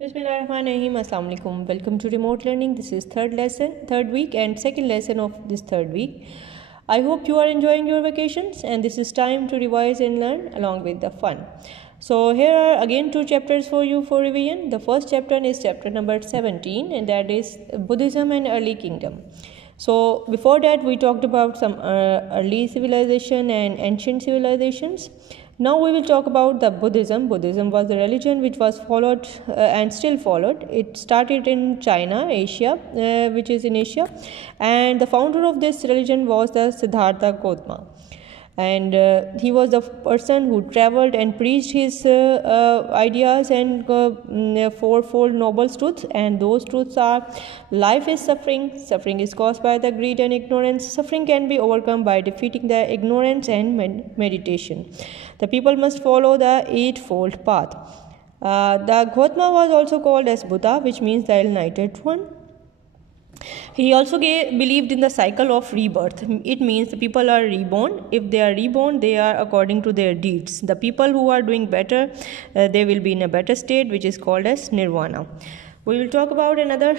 Bismillahirrahmanirrahim. Assalamu alaikum. Welcome to remote learning. This is third week and second lesson of this third week. I hope you are enjoying your vacations and this is time to revise and learn along with the fun. So here are again two chapters for you for revision. The first chapter is chapter number 17 and that is Buddhism and Early Kingdom. So before that we talked about some early civilization and ancient civilizations. Now we will talk about the Buddhism. Buddhism was the religion which was followed and still followed. It started in China, Asia, which is in Asia, and the founder of this religion was the Siddhartha Gautama. And he was the person who traveled and preached his ideas and fourfold noble truths. And those truths are: life is suffering, suffering is caused by the greed and ignorance, suffering can be overcome by defeating the ignorance and meditation. The people must follow the eightfold path. The Gautama was also called as Buddha, which means the enlightened one. He also believed in the cycle of rebirth. It means the people are reborn. If they are reborn, they are according to their deeds. The people who are doing better, they will be in a better state, which is called as nirvana. We will talk about another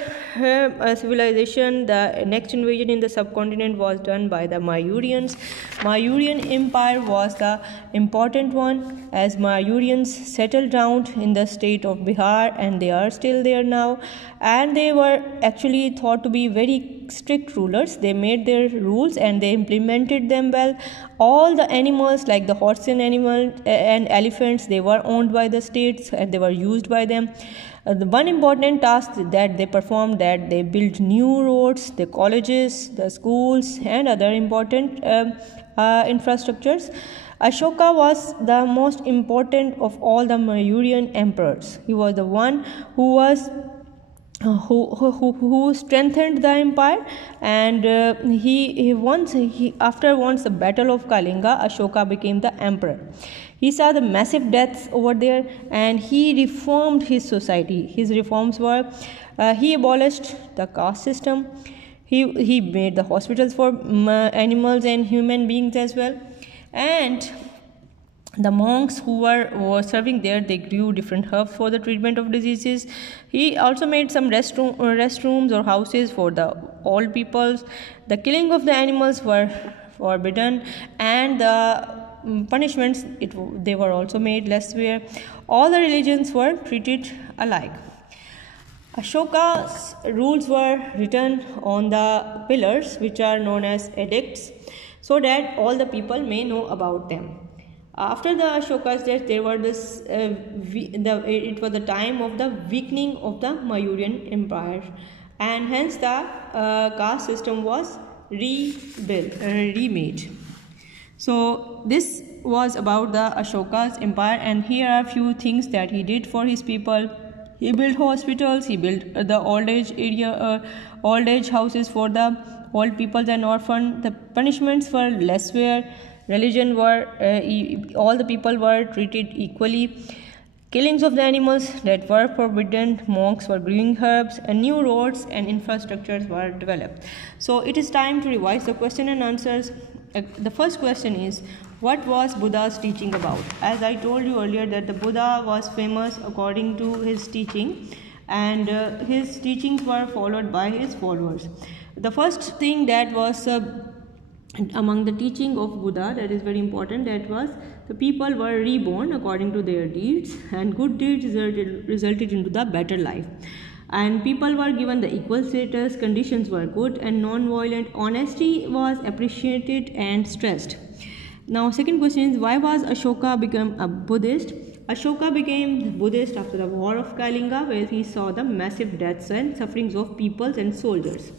civilization. The next invasion in the subcontinent was done by the Mayurians. Mayurian Empire was the important one, as Mayurians settled down in the state of Bihar and they are still there now. And they were actually thought to be very strict rulers. They made their rules and they implemented them well. All the animals like the horse and animal and elephants, they were owned by the states and they were used by them. The one important task that they performed, that they built new roads, the colleges, the schools and other important infrastructures. Ashoka was the most important of all the Mayurian emperors. He was the one who was who strengthened the empire, and after the battle of Kalinga, Ashoka became the emperor. He saw the massive deaths over there and he reformed his society. His reforms were he abolished the caste system. He made the hospitals for animals and human beings as well, and the monks who were serving there, they grew different herbs for the treatment of diseases. He also made some restrooms or houses for the old peoples. The killing of the animals were forbidden, and the punishments they were also made less severe. All the religions were treated alike. Ashoka's rules were written on the pillars, which are known as edicts, so that all the people may know about them. After the Ashoka's death, there were it was the time of the weakening of the Mayurian Empire, and hence the caste system was remade. So this was about the Ashoka's empire, and here are few things that he did for his people. He built hospitals, he built the old age houses for the old people and orphans. The punishments were less severe. Religion were all the people were treated equally. Killings of the animals that were forbidden. Monks were growing herbs, and new roads and infrastructures were developed. So it is time to revise the question and answers. The first question is, what was Buddha's teaching about? As I told you earlier that the Buddha was famous according to his teaching, and his teachings were followed by his followers. The first thing that was among the teaching of Buddha, that is very important, that was the people were reborn according to their deeds, and good deeds resulted into the better life, and people were given the equal status, conditions were good and non-violent, honesty was appreciated and stressed. Now second question is, why was Ashoka become a Buddhist? Ashoka became Buddhist after the war of Kalinga, where he saw the massive deaths and sufferings of peoples and soldiers.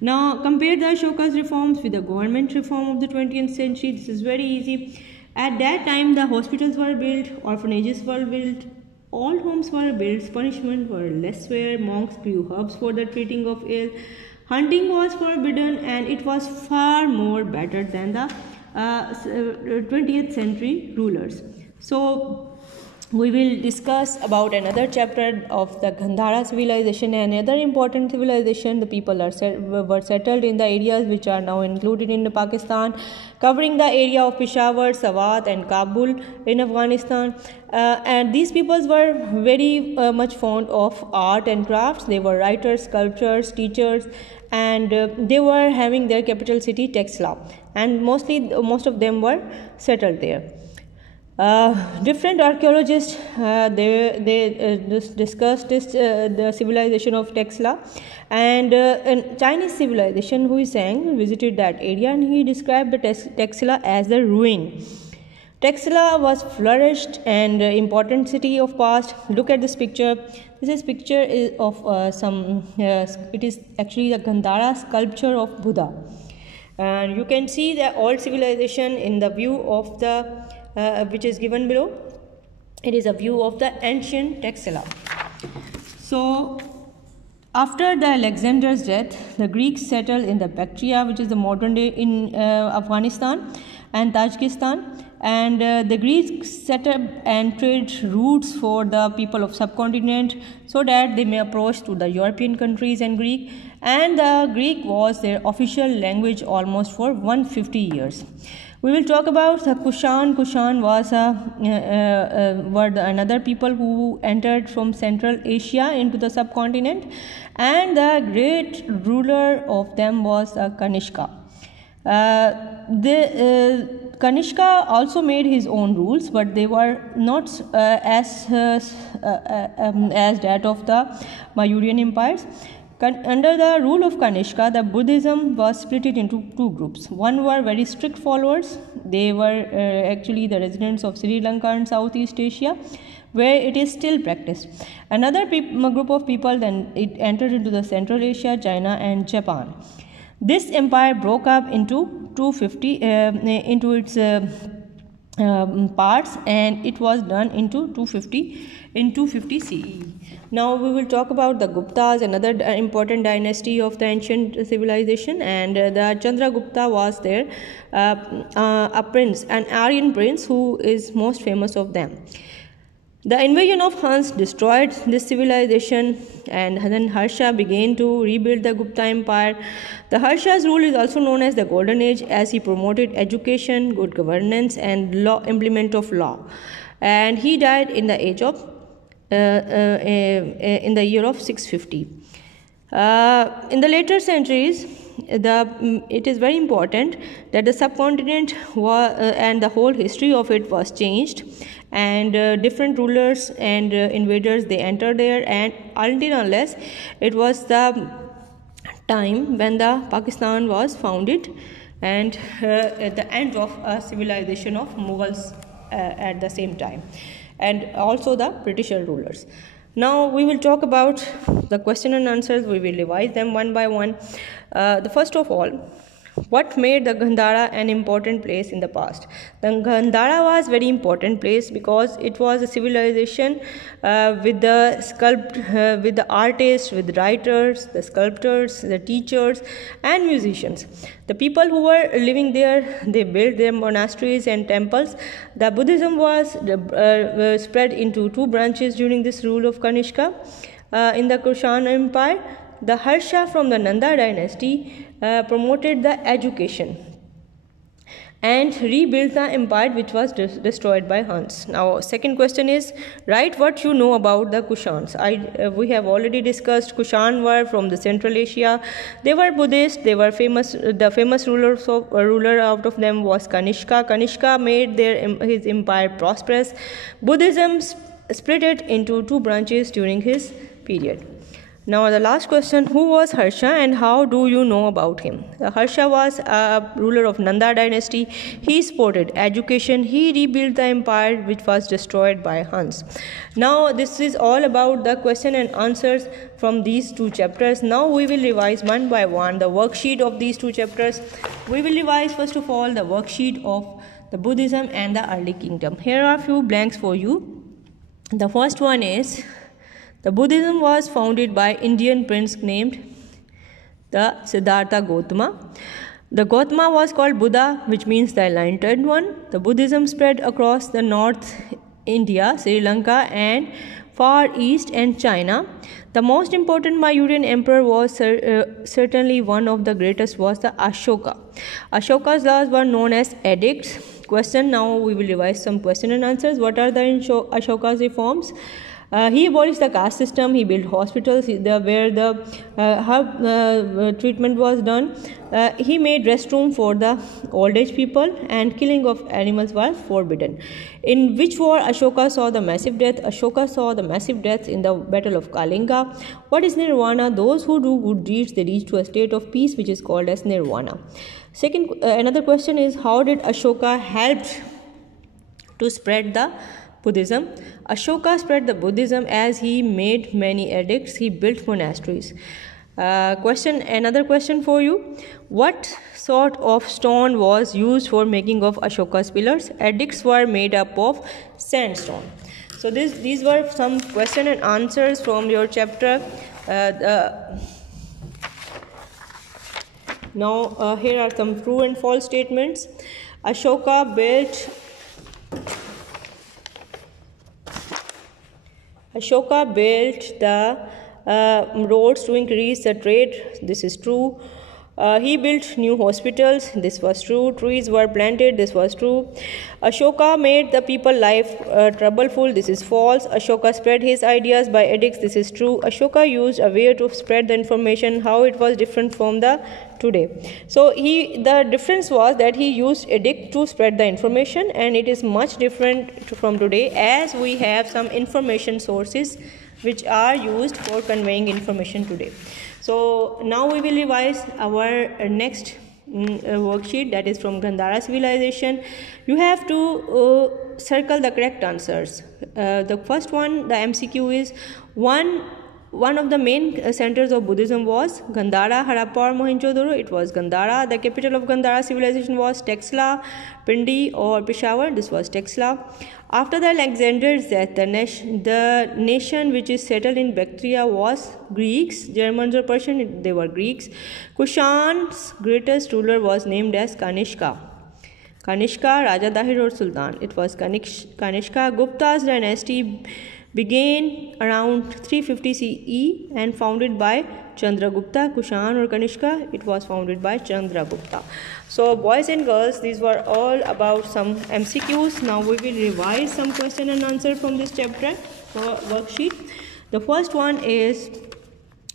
Now compare the Ashoka's reforms with the government reform of the 20th century. This is very easy. At that time, the hospitals were built, orphanages were built, old homes were built, punishment were less severe, monks grew herbs for the treating of ill, hunting was forbidden, and it was far more better than the 20th century rulers. So we will discuss about another chapter of the Gandhara civilization, another important civilization. The people were settled in the areas which are now included in Pakistan, covering the area of Peshawar, Swat and Kabul in Afghanistan. And these peoples were very much fond of art and crafts. They were writers, sculptors, teachers, and they were having their capital city Texla, and most of them were settled there. Different archaeologists discussed the civilization of Texla, and a Chinese civilization Hui Sang visited that area, and he described the Texla as the ruin. Texla was flourished and important city of past. Look at this picture. This picture is of it is actually the Gandhara sculpture of Buddha, and you can see the old civilization in the view of the which is given below. It is a view of the ancient Texla. So, after the Alexander's death, the Greeks settled in the Bactria, which is the modern day in Afghanistan and Tajikistan, and the Greeks set up and trade routes for the people of subcontinent so that they may approach to the European countries and Greek, and the Greek was their official language almost for 150 years. We will talk about the Kushan. Kushan was another people who entered from Central Asia into the subcontinent, and the great ruler of them was Kanishka. Kanishka also made his own rules, but they were not as that of the Mauryan empires. Under the rule of Kanishka, the Buddhism was split into two groups. One were very strict followers. They were actually the residents of Sri Lanka and Southeast Asia, where it is still practiced. Another group of people then it entered into the Central Asia, China and Japan. This empire broke up into 250 into its parts, and it was done into 250 CE. Now we will talk about the Guptas, another important dynasty of the ancient civilization, and the Chandragupta was there, a prince, an Aryan prince who is most famous of them. The invasion of Huns destroyed this civilization, and then Harsha began to rebuild the Gupta Empire. The Harsha's rule is also known as the Golden Age, as he promoted education, good governance, and implement of law. And he died in the age of in the year of 650. In the later centuries, it is very important that the subcontinent and the whole history of it was changed, and different rulers and invaders they entered there, and until unless it was the time when the Pakistan was founded, and at the end of a civilization of Mughals at the same time, and also the British rulers. Now we will talk about the question and answers. We will revise them one by one. The first of all, what made the Gandhara an important place in the past? The Gandhara was very important place because it was a civilization with the artists, with writers, the sculptors, the teachers, and musicians. The people who were living there, they built their monasteries and temples. The Buddhism was spread into two branches during this rule of Kanishka in the Kushan Empire. The Harsha from the Nanda dynasty promoted the education and rebuilt the empire which was destroyed by Huns. Now, second question is, write what you know about the Kushans. We have already discussed Kushan were from the Central Asia. They were Buddhist. They were famous. The famous ruler out of them was Kanishka. Kanishka made his empire prosperous. Buddhism split it into two branches during his period. Now the last question, who was Harsha and how do you know about him? Harsha was a ruler of Nanda dynasty. He supported education. He rebuilt the empire which was destroyed by Huns. Now this is all about the question and answers from these two chapters. Now we will revise one by one the worksheet of these two chapters. We will revise first of all the worksheet of the Buddhism and the early kingdom. Here are a few blanks for you. The first one is, the Buddhism was founded by Indian prince named the Siddhartha Gautama. The Gautama was called Buddha, which means the enlightened one. The Buddhism spread across the North India, Sri Lanka, and Far East and China. The most important Mauryan emperor was certainly one of the greatest was the Ashoka. Ashoka's laws were known as edicts. Question, now we will revise some question and answers. What are the Ashoka's reforms? He abolished the caste system. He built hospitals where the treatment was done. He made restroom for the old age people, and killing of animals was forbidden. In which war Ashoka saw the massive death? Ashoka saw the massive deaths in the Battle of Kalinga. What is nirvana? Those who do good deeds, they reach to a state of peace which is called as nirvana. Second, another question is, how did Ashoka help to spread the Buddhism? Ashoka spread the Buddhism as he made many edicts. He built monasteries. Another question for you. What sort of stone was used for making of Ashoka's pillars? Edicts were made up of sandstone. So these were some question and answers from your chapter. Now here are some true and false statements. Ashoka built the roads to increase the trade. This is true. He built new hospitals. This was true. Trees were planted. This was true. Ashoka made the people life troubleful. This is false. Ashoka spread his ideas by edicts. This is true. Ashoka used a way to spread the information. How it was different from the today? So the difference was that he used edict to spread the information, and it is much different from today, as we have some information sources which are used for conveying information today. So now we will revise our next worksheet, that is from Gandhara civilization. You have to circle the correct answers. The first one, the MCQ is one of the main centers of Buddhism was Gandhara, Harappa or Mohenjo-daro. It was Gandhara. The capital of Gandhara civilization was Texla, Pindi or Peshawar. This was Texla. After the Alexander's death, the nation which is settled in Bactria was Greeks. Germans or Persian, they were Greeks. Kushan's greatest ruler was named as Kanishka. Kanishka, Raja Dahir or Sultan. It was Kanishka. Gupta's dynasty began around 350 CE and founded by Chandragupta. Kushan or Kanishka, it was founded by Chandragupta. So boys and girls, these were all about some MCQs. Now we will revise some question and answer from this chapter worksheet. The first one is,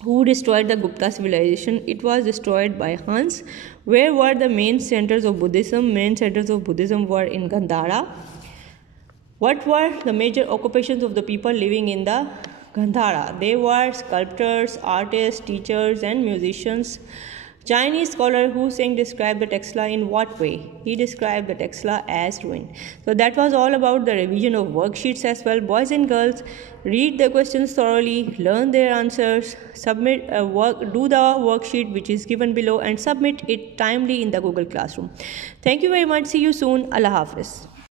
who destroyed the Gupta civilization? It was destroyed by Huns. Where were the main centers of Buddhism? Main centers of Buddhism were in Gandhara. What were the major occupations of the people living in the Gandhara? They were sculptors, artists, teachers, and musicians. Chinese scholar Hu Seng described the Texla in what way? He described the Texla as ruin. So that was all about the revision of worksheets as well. Boys and girls, read the questions thoroughly, learn their answers, do the worksheet which is given below, and submit it timely in the Google Classroom. Thank you very much. See you soon. Allah Hafiz.